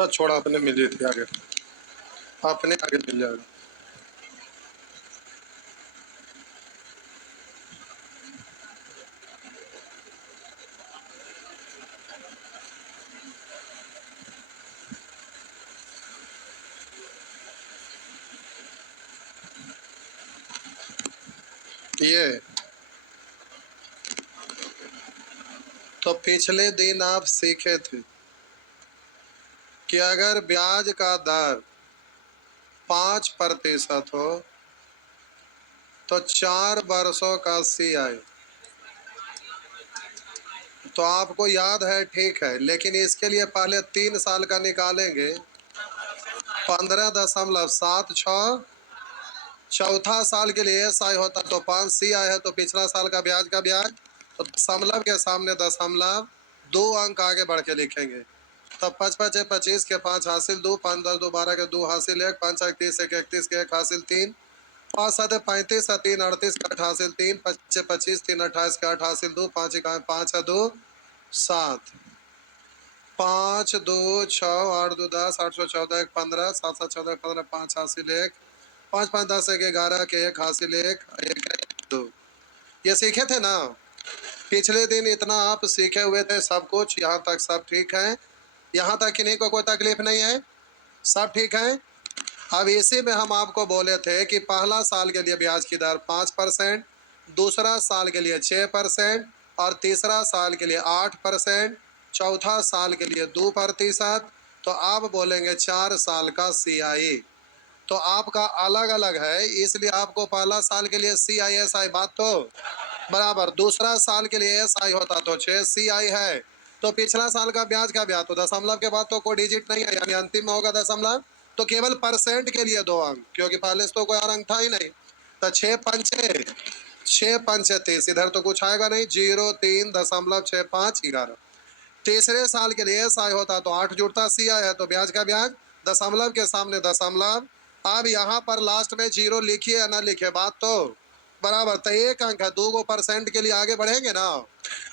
बस छोड़ा, अपने मिल रही थी आगे, अपने आगे मिल जाएगा। ये तो पिछले दिन आप सीखे थे कि अगर ब्याज का दर 5% हो तो 4 वर्षों का CI। तो आपको याद है, ठीक है, लेकिन इसके लिए पहले 3 साल का निकालेंगे। 15.76। चौथा साल के लिए SI होता तो 5 CI है, तो पिछला साल का ब्याज का ब्याज, तो दशमलव के सामने दशमलव 2 अंक आगे बढ़ के लिखेंगे। तब 5 5 है 25 के 5 हासिल 2, 5 10 2 12 के 2 हासिल 1, 5 31 के 31 के 1 हासिल 3, 5 7 35 3 38 के 8 हासिल 3, 5 25 3 28 के 8 हासिल 2, 5 1 5 2 7, 5 2 6 8 2 10 8 14 1 15 7 7 14 15 5 हासिल 1, 5 5 10 1 11 के 1 हासिल 1 1 2। ये सीखे थे ना पिछले दिन, इतना आप सीखे हुए थे सब कुछ। यहाँ तक सब ठीक है, यहाँ तक किन्हीं को कोई तकलीफ नहीं है, सब ठीक है। अब इसी में हम आपको बोले थे कि पहला साल के लिए ब्याज की दर 5%, दूसरा साल के लिए 6% और तीसरा साल के लिए 8%, चौथा साल के लिए 2%। तो आप बोलेंगे 4 साल का CI। तो आपका अलग अलग है, इसलिए आपको पहला साल के लिए CI SI बात तो बराबर, दूसरा साल के लिए SI होता तो 6 CI है। तो पिछला साल का ब्याज का ब्याज तो दशमलव के बाद तो कोई डिजिट नहीं है, यानी अंतिम में होगा दशमलव, तो केवल परसेंट के लिए 2 अंक, क्योंकि पहले से तो कोई और अंक था ही नहीं। तो 6 पंचे 30, इधर तो कुछ आएगा नहीं, 0 3 दशमलव 6 5 11। तीसरे साल के लिए SI होता तो 8 जुड़ता CI है, तो ब्याज का ब्याज दशमलव के सामने दशमलव। अब यहाँ पर लास्ट में 0 लिखिए या ना लिखिए बात तो बराबर, तो 1 अंक है, 2% के लिए आगे बढ़ेंगे ना।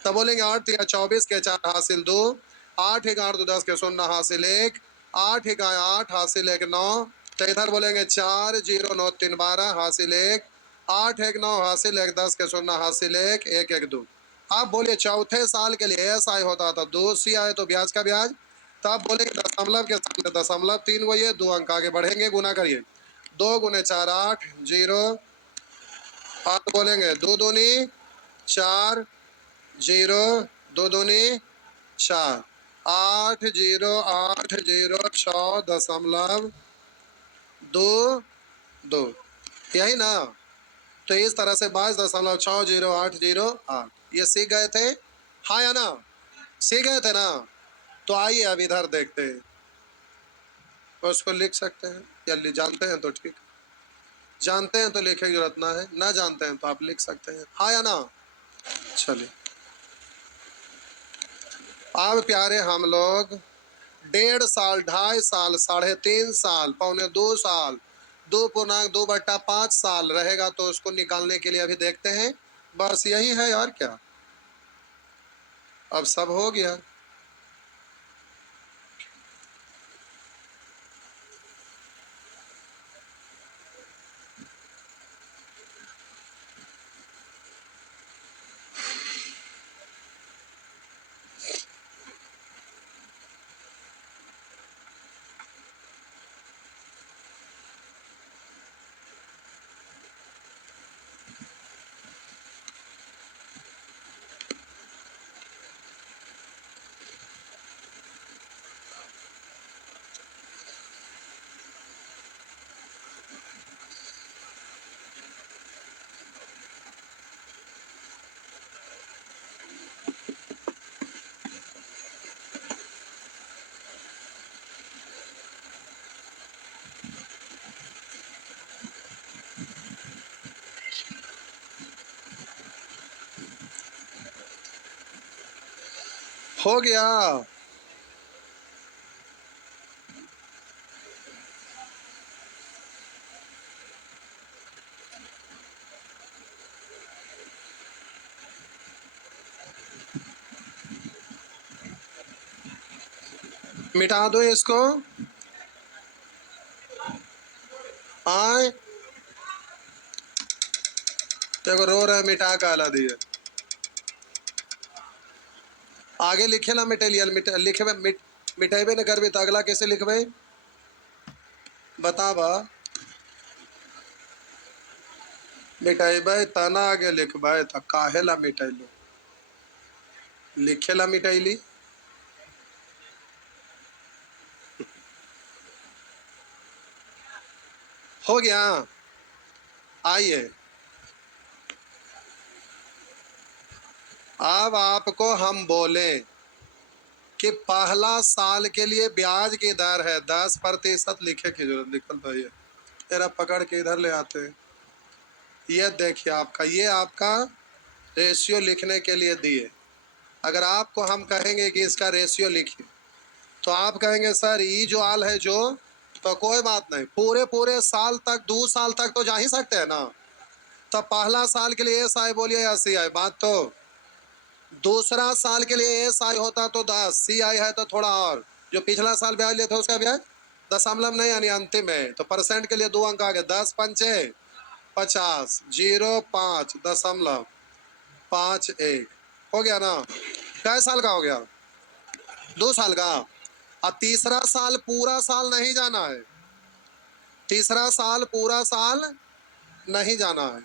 तो बोलेंगे 8 3 24 के 4 हासिल 2, 8 1 8 2 10 के 0 हासिल 1, 8 1 8 हासिल 1 9। तो इधर बोलेंगे 4 0 9 3 12 हासिल 1, 8 1 9 हासिल 1 10 के 0 हासिल 1 1 1 2। आप बोले चौथे साल के लिए SI होता था 2 CI, तो ब्याज का ब्याज। तब बोलेंगे दशमलव के सामने दशमलव 3 वो, ये 2 अंक आगे बढ़ेंगे, गुना करिए, 2 गुने 4 8 0। आप बोलेंगे 2 दूनी 4 0, 2 दूनी 4, 8 0 8 0 6 दशमलव 2 2, यही ना। तो इस तरह से 22.6080 ये सीख गए थे, हाँ या ना, सीख गए थे ना। तो आइए अब इधर देखते हैं, तो उसको लिख सकते हैं या जानते हैं तो ठीक, जानते हैं तो लिखने की जरूरत ना है, ना जानते हैं तो आप लिख सकते हैं, हाँ या ना। चलिए, अब प्यारे हम लोग 1.5 साल 2.5 साल 3.5 साल 2.25 साल 2.2/5 साल रहेगा, तो उसको निकालने के लिए अभी देखते हैं। बस यही है यार, क्या अब सब हो गया। हो गया। मिटा दो इसको। आए देखो रो रहे, मिटा का ला दिए। आगे लिखे ला मिटेलियल लिखे मिटेबे न करबे तो अगला कैसे लिखबे बता बा। मिटेबे तना आगे लिखबे तो काहे ला मिटैलो, लिखे ला मिटैली। हो गया। आइए अब आपको हम बोले कि पहला साल के लिए ब्याज की दर है 10%। लिखे की जरूरत निकल तो ये तेरा पकड़ के इधर ले आते हैं। ये देखिए आपका, ये आपका रेशियो लिखने के लिए दिए। अगर आपको हम कहेंगे कि इसका रेशियो लिखिए तो आप कहेंगे सर ई जो आल है जो, तो कोई बात नहीं, पूरे पूरे साल तक 2 साल तक तो जा ही सकते हैं ना। तो पहला साल के लिए एस आई बोलिए या सी आई, बात तो। दूसरा साल के लिए एस आई होता तो 10, सी आई है तो थोड़ा और। जो पिछला साल ब्याज लिया था उसका ब्याज दशमलव नहीं यानी अंतिम है, तो परसेंट के लिए 2 अंक आ गए। 10 पंचे 50, 0.551 हो गया ना। कै साल का हो गया, 2 साल का। अब तीसरा साल पूरा साल नहीं जाना है, तीसरा साल पूरा साल नहीं जाना है,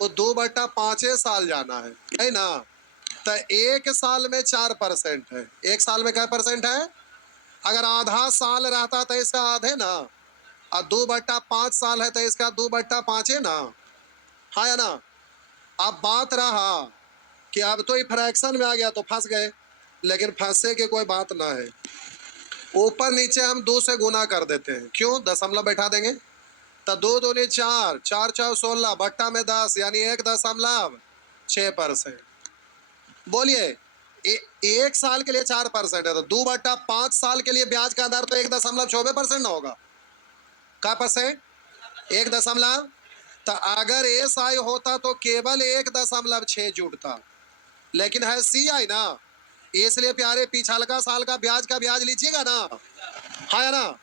वो 2/5 साल जाना है, यही ना। तो एक साल में 4% है, एक साल में क्या परसेंट है। अगर आधा साल रहता तो इसका आधे ना, और 2/5 साल है तो इसका 2/5 है ना। हाँ या ना। अब बात रहा कि अब तो ये फ्रैक्शन में आ गया तो फंस गए, लेकिन फंसे के कोई बात ना है। ऊपर नीचे हम 2 से गुना कर देते हैं, क्यों, दशमलव बैठा देंगे तो 2 दूनी 4, 4 4 16 बट्टा में 10 यानी 1.6%। बोलिए एक साल के लिए 4% है तो 2/5 साल के लिए ब्याज का दर तो 1.6% ना होगा। क्या परसेंट, 1 तो अगर एस आई होता तो केवल 1.6 जुटता, लेकिन है सी आई ना, इसलिए प्यारे पिछला का साल का ब्याज लीजिएगा ना। है ना।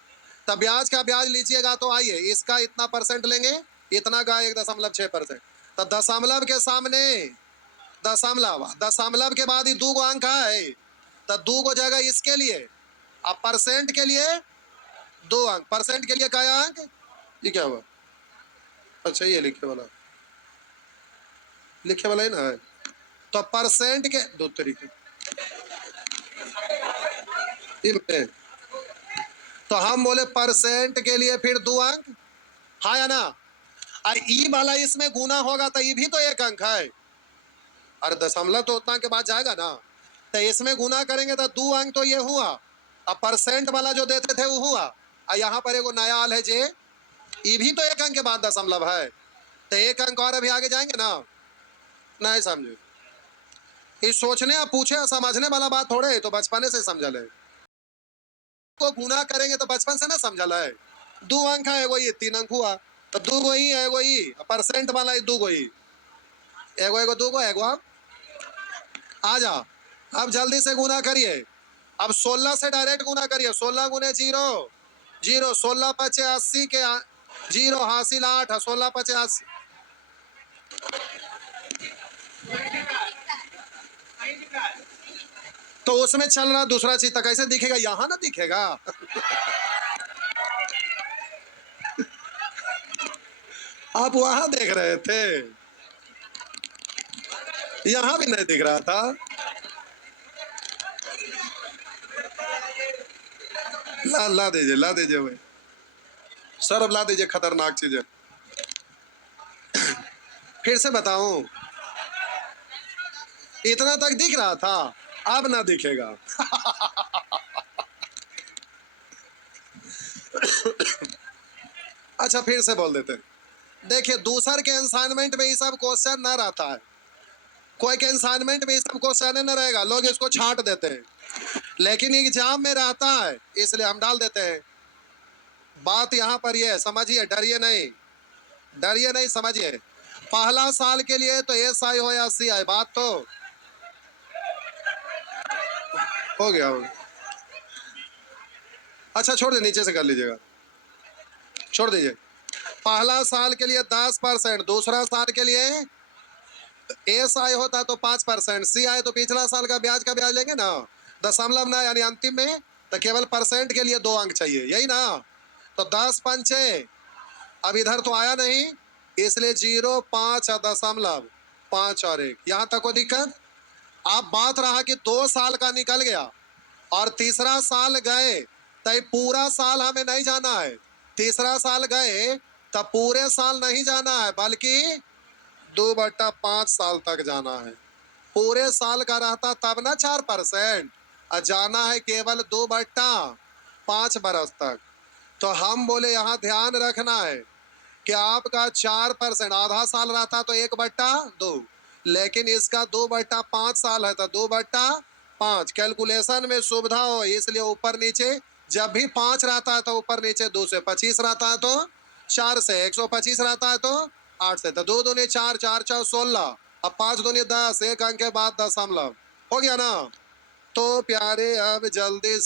तब ब्याज का ब्याज लीजिएगा तो आइए इसका इतना परसेंट लेंगे, इतना का 1.6%। तो दशमलव के सामने दशमलव, दशमलव के बाद ही 2 अंक है, तो 2 जगह इसके लिए, अब परसेंट के लिए 2 अंक, परसेंट के लिए क्या अंक, ये क्या हुआ, अच्छा ये लिखे वाला ही ना है। तो परसेंट के 2 तरीके इनमें, तो हम बोले परसेंट के लिए फिर 2 अंक, हाँ या ना। और ई वाला इसमें गुना होगा तो ये भी तो 1 अंक है, अरे दशमलव तो उतना के बाद जाएगा ना, तो इसमें गुना करेंगे तो 2 अंक तो ये हुआ। अब परसेंट वाला जो देते थे वो हुआ, और यहाँ पर एगो नया आल है जे, ये भी तो 1 अंक के बाद दशमलव है, तो 1 अंक और अभी आगे जाएंगे ना। नहीं समझे, ये सोचने और पूछे और समझने वाला बात थोड़े है, तो बचपने से समझल है। को गुना करेंगे तो बचपन से ना समझल है। 2 अंक है, एगो ये 3 अंक हुआ, तो 2 गो ही एगो ही परसेंट वाला 2 गो ही, एगो एगो 2 गो एगो। अब आ जा, अब जल्दी से गुना करिए। अब 16 से डायरेक्ट गुना करिए, 16 गुने 0 0, 16 पचे 80 के 0 हासिल 8, 16 पचे 80। तो उसमें चल रहा दूसरा चीज, तो कैसे दिखेगा, यहाँ ना दिखेगा। आप वहां देख रहे थे, यहाँ भी नहीं दिख रहा था। ला दीजिए, ला दीजिए भाई, सर अब ला दीजिए, खतरनाक चीज है। फिर से बताऊं, इतना तक दिख रहा था, अब ना दिखेगा। अच्छा फिर से बोल देते हैं। देखिए दूसर के असाइनमेंट में ये सब क्वेश्चन ना रहता है, कोई के असाइनमेंट में ये सब क्वेश्चन न रहेगा, लोग इसको छांट देते हैं, लेकिन एग्जाम में रहता है इसलिए हम डाल देते हैं। बात यहाँ पर ये है, समझिए, डरिए नहीं, डरिए नहीं, समझिए। पहला साल के लिए तो एस आई हो या सी आई, बात तो हो गया। अच्छा छोड़ दे, नीचे से कर लीजिएगा, छोड़ दीजिए। पहला साल के लिए 10%, दूसरा साल के लिए एस आई होता तो 5%, सी आए तो पिछला साल का ब्याज लेंगे ना, दशमलव ना यानी अंतिम में, तो केवल परसेंट के लिए 2 अंक चाहिए, यही ना। तो 10 पंचे, अब इधर तो आया नहीं, इसलिए 0, 5 दशमलव 5 और 1, यहां तक कोई दिक्कत। अब बात रहा कि 2 साल का निकल गया और तीसरा साल गए, तो पूरा साल हमें नहीं जाना है। तीसरा साल गए तब पूरे साल नहीं जाना है, बल्कि 2/5 साल तक जाना है। पूरे साल का रहता तब ना 4%, और जाना है केवल 2/5 बरस तक। तो हम बोले यहाँ ध्यान रखना है कि आपका 4%, आधा साल रहता तो 1/2, लेकिन इसका 2/5 साल है तो 2/5। कैलकुलेशन में सुविधा हो इसलिए ऊपर नीचे, जब भी 5 रहता है तो ऊपर नीचे 2 से 25 रहता है तो 4 से, 125 रहता है तो 8 से, तो 2 दूनी 4, 4 4 16, अब 5 दूनी 10, एक अंक के बाद दशमलव, हो गया ना। तो प्यारे अब जल्दी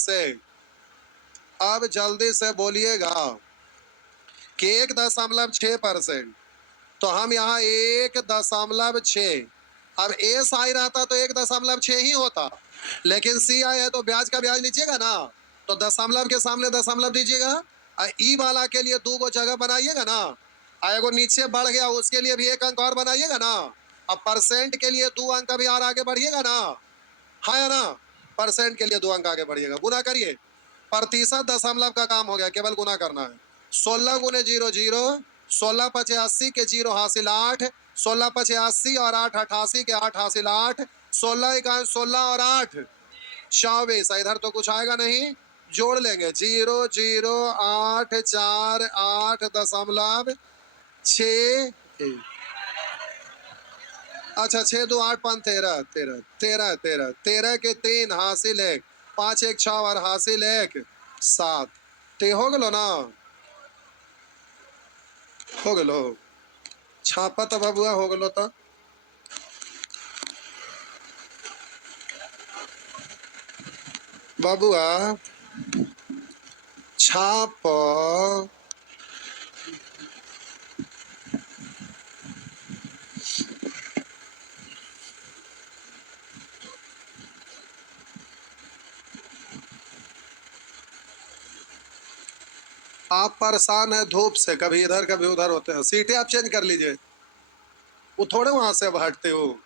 से बोलिएगा कि 1.6%, तो हम यहाँ 1.6, अब एस आई रहता तो 1.6 ही होता, लेकिन सी आई है तो ब्याज का ब्याज लीजिएगा ना, तो दशमलव के सामने दशमलव दीजिएगा। ई वाला के लिए 2 गो जगह बनाइएगा ना, एगो नीचे बढ़ गया उसके लिए भी 1 अंक और बनाइएगा ना। अब परसेंट के लिए 2 अंक भी और आगे बढ़िएगा ना, है ना। परसेंट के लिए 2 अंक आगे बढ़िएगा, गुना करिए। प्रतिशत दशमलव का काम हो गया, केवल गुना करना है। 16 गुने 0 0, 16 पचे 80 के 0 हासिल 8, 16 पचे 80 और 8 88 के 8 हासिल 8, 16 इकाई 16 और 8 24। इधर तो कुछ आएगा नहीं, जोड़ लेंगे 0 0 8 4 8 दशमलव 6। अच्छा 6 2 8 5 13 13 13 13 13 के 3 हासिल 1, 5 1 6 और हासिल 1 7, ते हो गलो ना, हो गलो। छापा तो बबुआ हो गलो, तो बबुआ छाप। आप परेशान है धूप से, कभी इधर कभी उधर होते हैं, सीटें आप चेंज कर लीजिए, वो थोड़े वहां से अब हटते हो।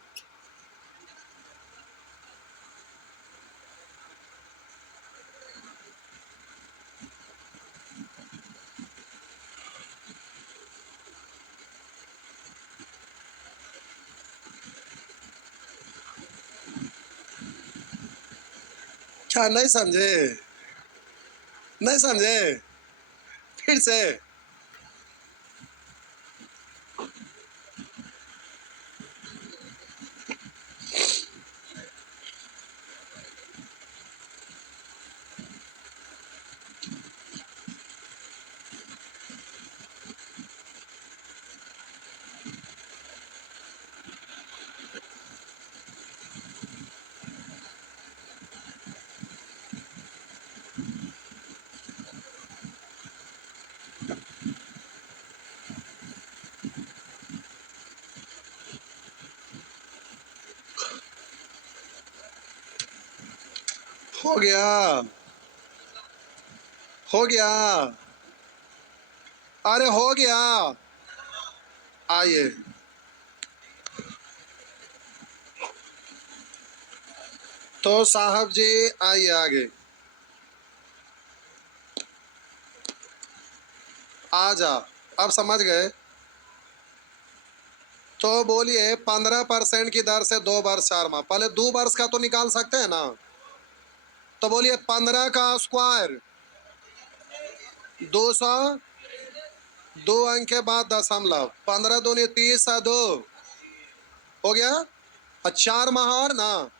क्या नहीं समझे, नहीं समझे, फिर से। हो गया, हो गया, अरे हो गया। आइए, तो साहब जी आइए आगे, आ जा। अब समझ गए, तो बोलिए 15% की दर से 2 वर्ष 4 माह, पहले 2 वर्ष का तो निकाल सकते हैं ना। तो बोलिए 15 का स्क्वायर 200, 2 अंक के बाद दशमलव, 15 दूनी 30 और 2 हो गया, और 4 माह और ना,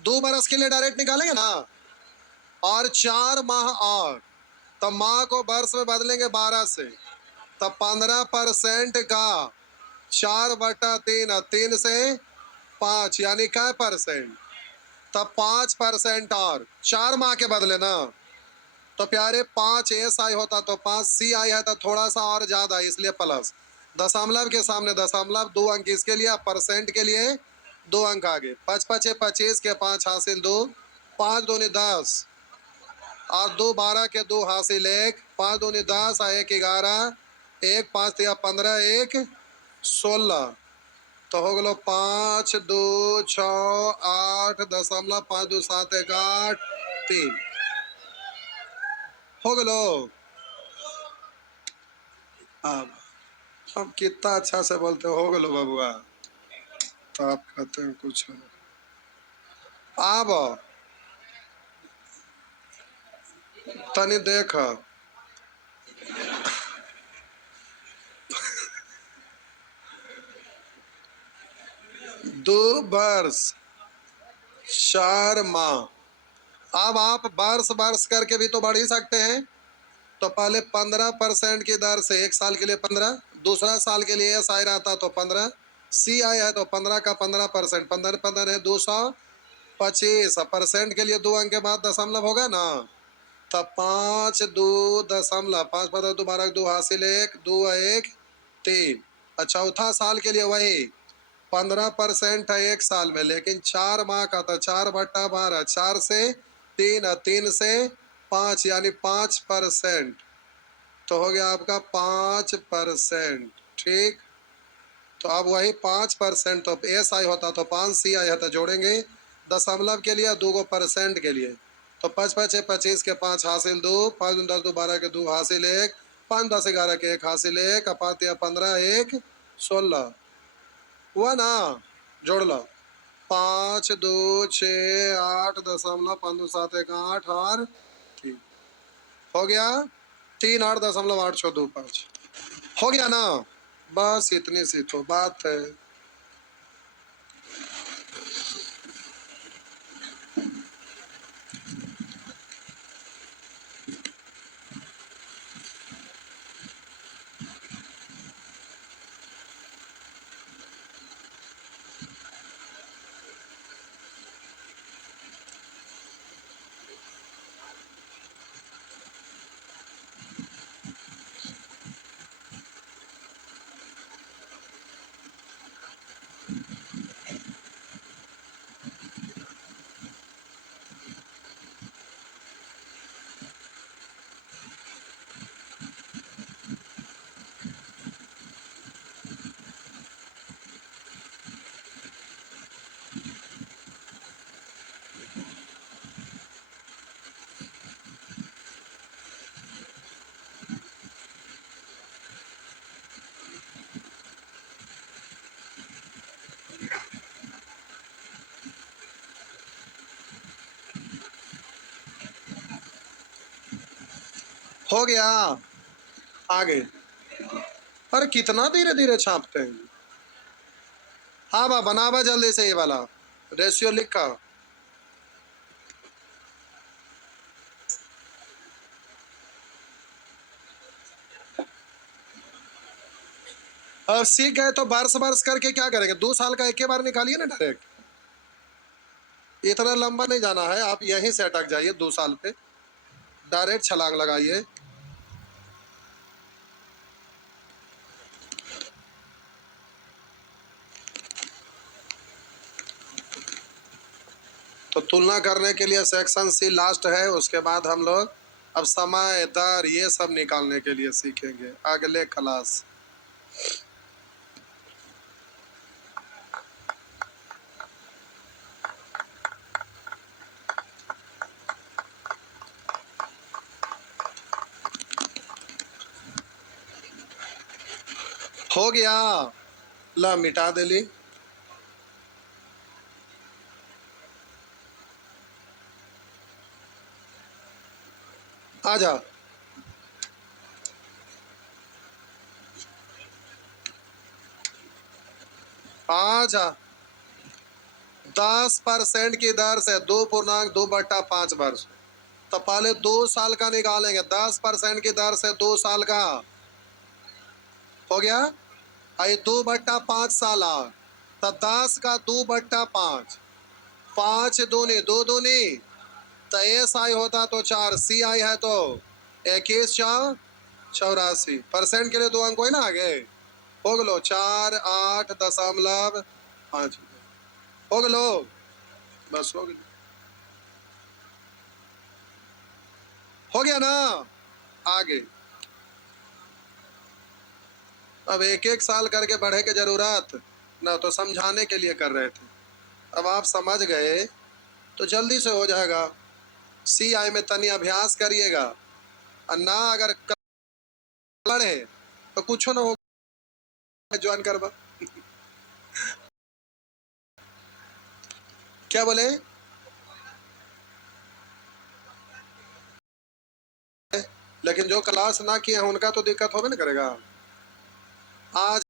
2 बरस के लिए डायरेक्ट निकालेंगे ना, और 4 माह और, तब माह को वर्ष में बदलेंगे 12 से, तब 15% का 4/3 और 3 से 5 यानी क्या परसेंट, तब 5% और 4 माह के बदले ना, तो प्यारे 5 SI होता तो 5 CI है तो थोड़ा सा और ज्यादा, इसलिए प्लस। दशमलव के सामने दशमलव, 2 अंक इसके लिए, परसेंट के लिए 2 अंक आगे। 5 5 25 के 5 हासिल 2, 5 दूनी 10 और 2 12 के 2 हासिल 1, 5 दूनी 10 और 1 11, 1 5 3 15, 1 16। तो हो गलो 5 2 6 8 दशमलव 5 2 7 1 8 3 हो गलो। अब कितना अच्छा से बोलते हो गलो बबुआ, तो आप कहते हैं कुछ अब तनी देख 2 वर्ष 4 माह। अब आप वर्ष वर्ष करके भी तो बढ़ ही सकते हैं। तो पहले 15% की दर से 1 साल के लिए 15, दूसरा साल के लिए SI रहता तो 15, CI है तो 15 का 15%, 15 15 है 225, परसेंट के लिए 2 अंक के बाद दशमलव होगा ना। तब 5 2 दशमलव 5 15 2 12 2 हासिल 1 2 1 3। चौथा साल के लिए वही 15% है 1 साल में, लेकिन 4 माह का था 4/12, 4 से 3, 3 से 5 यानी 5%। तो हो गया आपका 5%। ठीक, तो अब वही 5%, तो SI होता तो 5 CI है तो जोड़ेंगे दशमलव के लिए 2 परसेंट के लिए। तो 5 5 25 के 5 हासिल 2, 5 10 2 12 के 2 हासिल 1, 5 10 11 के 1 हासिल 1, 5 15 1 16 हुआ ना। जोड़ लो 5 2 6 8 दशमलव 5 2 7 1 8 और 3 हो गया 3 8 दशमलव 8 6 2 5 हो गया ना। बस इतनी सी तो बात है। हो गया आगे। अरे कितना धीरे धीरे छापते हैं। हाँ बा बनावा जल्दी से ये वाला रेशियो लिखा। अब सीख गए तो वर्ष वर्ष करके क्या करेंगे, 2 साल का एक ही बार निकालिए ना डायरेक्ट। इतना लंबा नहीं जाना है, आप यहीं से अटक जाइए 2 साल पे, डायरेक्ट छलांग लगाइए। तो तुलना करने के लिए सेक्शन C लास्ट है, उसके बाद हम लोग अब समय दर ये सब निकालने के लिए सीखेंगे अगले क्लास। हो गया, ला मिटा देली। आजा आजा 10% की दर से 2.2/5 वर्ष। तो पहले 2 साल का निकालेंगे, 10% की दर से 2 साल का हो गया। आई 2/5 साल तो 10 का 2/5, 5 दूनी 2 दूनी तो एस आई होता तो 4, सी आई है तो 21×84 के लिए 2 अंक हुए ना आगे। हो गलो 48.5 हो गलो, बस हो गया, हो गया ना। आगे अब एक एक साल करके बढ़े के जरूरत ना, तो समझाने के लिए कर रहे थे। अब आप समझ गए तो जल्दी से हो जाएगा। सी आई में तनी अभ्यास करिएगा, और ना अगर लड़े तो कुछ ना हो, ज्वाइन करवा। क्या बोले? लेकिन जो क्लास ना किए हैं उनका तो दिक्कत होबे ना करेगा। आज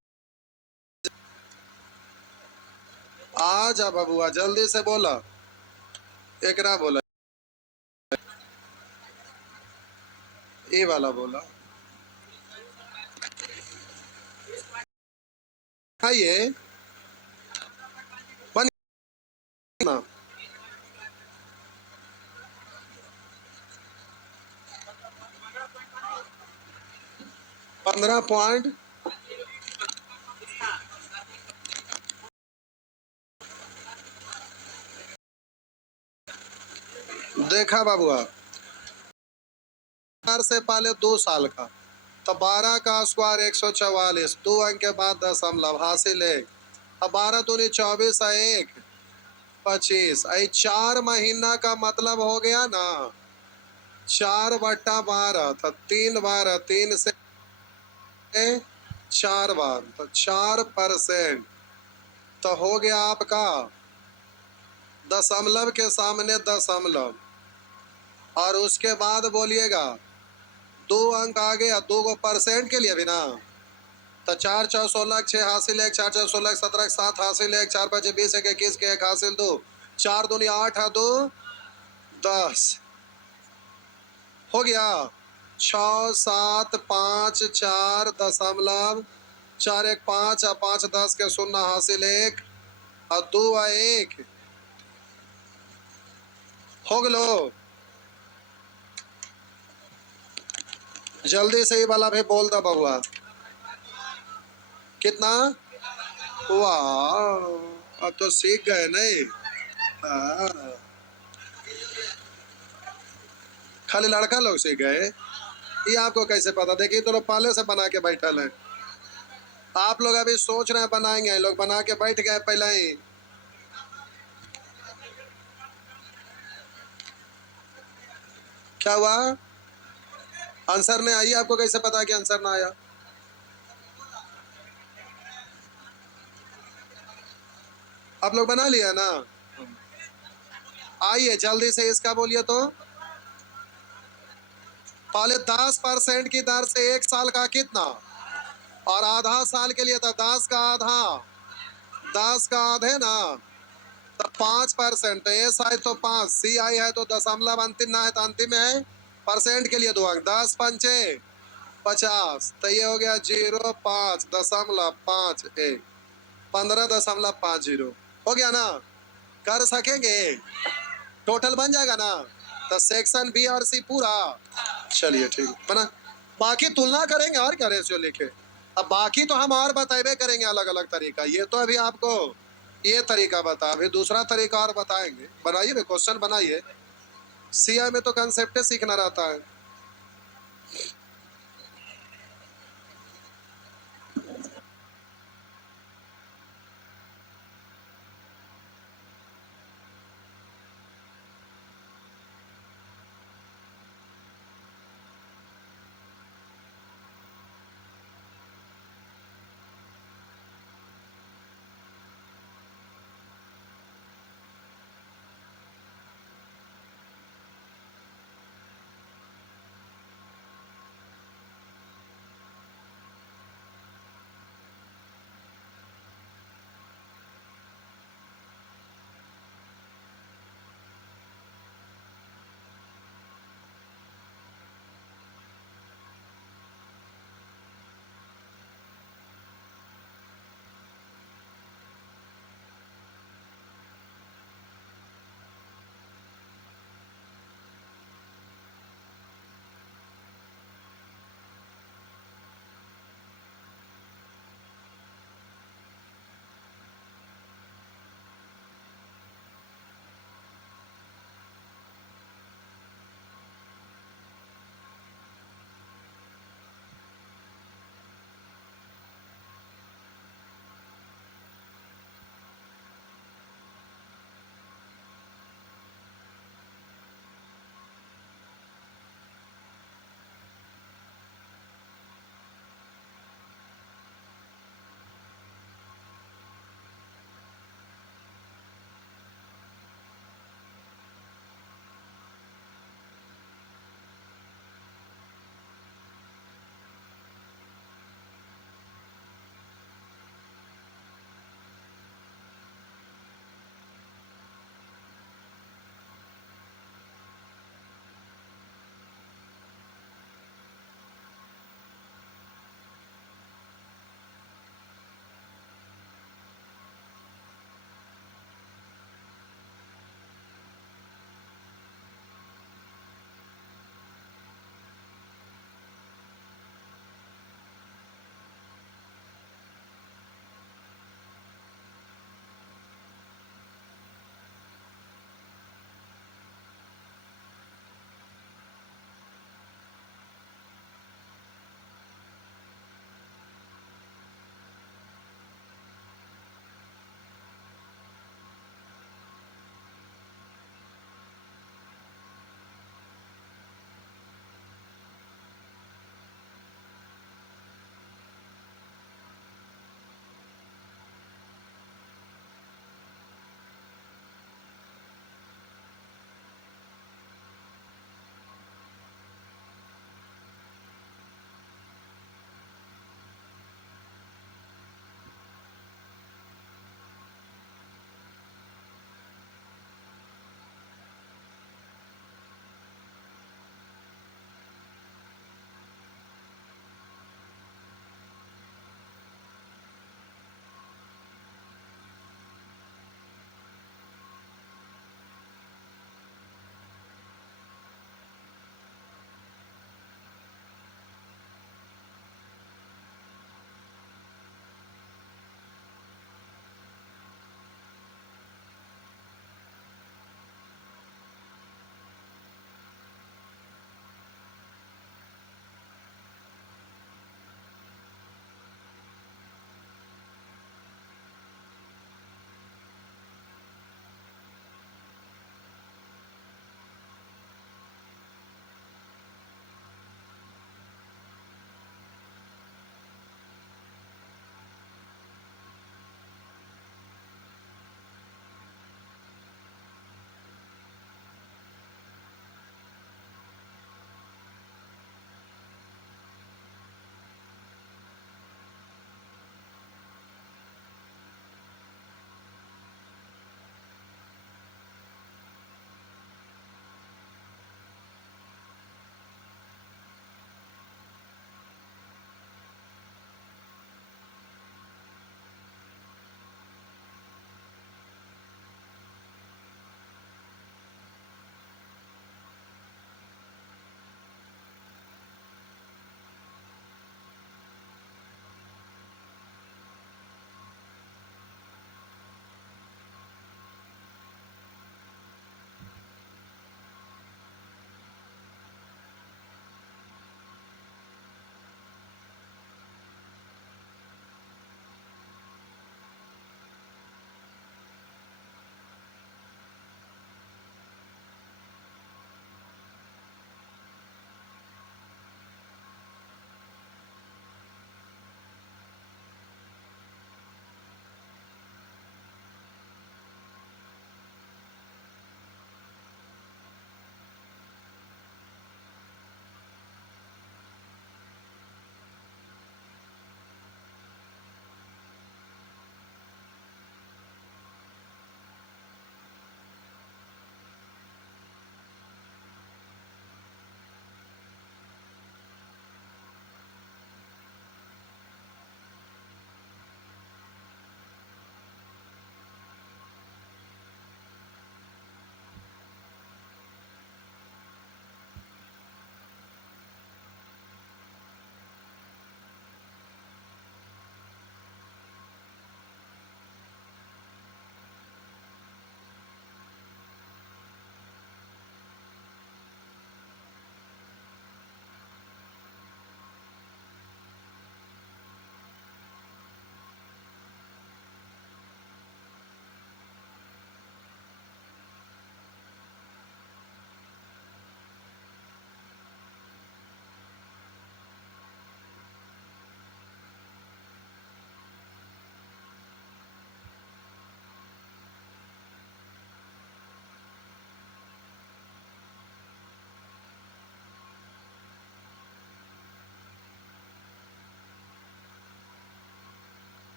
आजा बबुआ जल्दी से बोला, एक ना बोला, ये वाला बोला। हाँ ये बन ना 15 पॉइंट देखा बाबुआ। 4 से पहले 2 साल का तो 12 का स्क्वायर 144, 2 अंक के बाद दशमलव हासिल 1। अब 12 दूनी 24 है 1 25, 4 महीना का मतलब हो गया ना 4/12 तो 3 बार, 3 से 4 बार तो 4%। तो हो गया आपका दशमलव के सामने दशमलव, और उसके बाद बोलिएगा 2 अंक आ गया 2% के लिए भी ना। तो 4×4 = 16, 6 हासिल 1, 4×4 = 17, 7 हासिल 1, 4×5 = 20, 1 21 के 1 हासिल 2, 4 दूनी 8 है 2 10 हो गया। 6 7 5 4 दशमलव 4 1 5 और 5 10 के 0 हासिल 1 और 2 1 हो गलो। जल्दी से ही वाला भी बोल दो बबुआ। कितना? वाह, अब तो सीख गए नहीं। हाँ, खाली लड़का लोग सीख गए, ये आपको कैसे पता? देखिए तो लोग पहले से बना के बैठल है। आप लोग अभी सोच रहे हैं बनाएंगे, लोग बना के बैठ गए पहले ही। क्या हुआ? आंसर नहीं आई? आपको कैसे पता कि आंसर ना आया? आप लोग बना लिया ना? आइए जल्दी से इसका बोलिए तो। पहले 10% की दर से 1 साल का कितना, और आधा साल के लिए था 10 का आधा, 10 का आधे ना, तो 5%। एस आई तो 5, सी आई है तो दशमलव अंतिम ना है तो अंतिम है परसेंट के लिए 2 अंक। 10 पंचे 50, तो ये हो गया 0.551, 15.50 हो गया ना। कर सकेंगे? टोटल बन जाएगा ना? तो सेक्शन बी और सी पूरा। चलिए ठीक बना। बाकी तुलना करेंगे और क्या रेशियो लिखे। अब बाकी तो हम और बताए करेंगे अलग अलग तरीका। ये तो अभी आपको ये तरीका बता, अभी दूसरा तरीका और बताएंगे। बनाइए क्वेश्चन बनाइए। सीआई में तो कंसेप्ट सीखना रहता है।